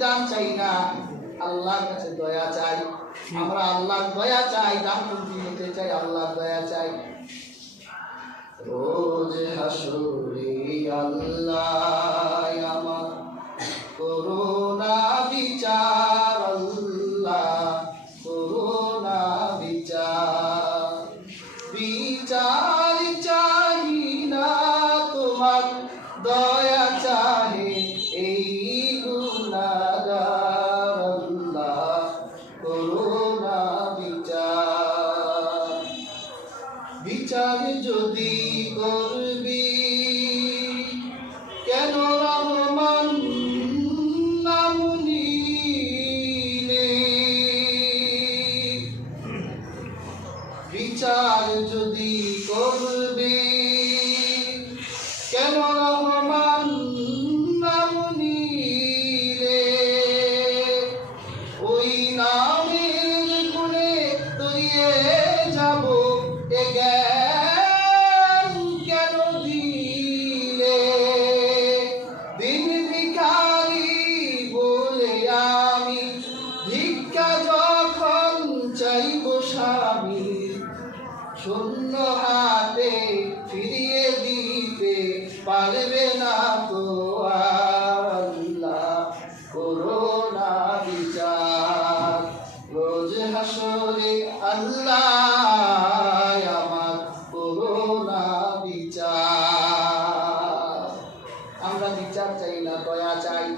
দান চাই না। আল্লাহর কাছে দয়া চাই। আমরা আল্লাহর দয়া চাই, দান হতে চাই, আল্লাহর দয়া চাই। রোজ হাসুরি আল্লাহ আমার, করুণা বিচার আল্লাহ, করুণা বিচার। বিচার চাই না তোমার, দয়া চাহে এই বিচার যদি করবি, কেন রহমান নাম বিচার যদি করবি, কেন রহমান নাম নিলে ওই নামের গুণে তৈয়ে শূন্য হাতে ফিরিয়ে দিতে পারবে না তো আল্লাহ। করোনা বিচার। রোজ হাসরে আল্লাহ আমার করোনা বিচার। আমরা বিচার চাই না, দয়া চাই।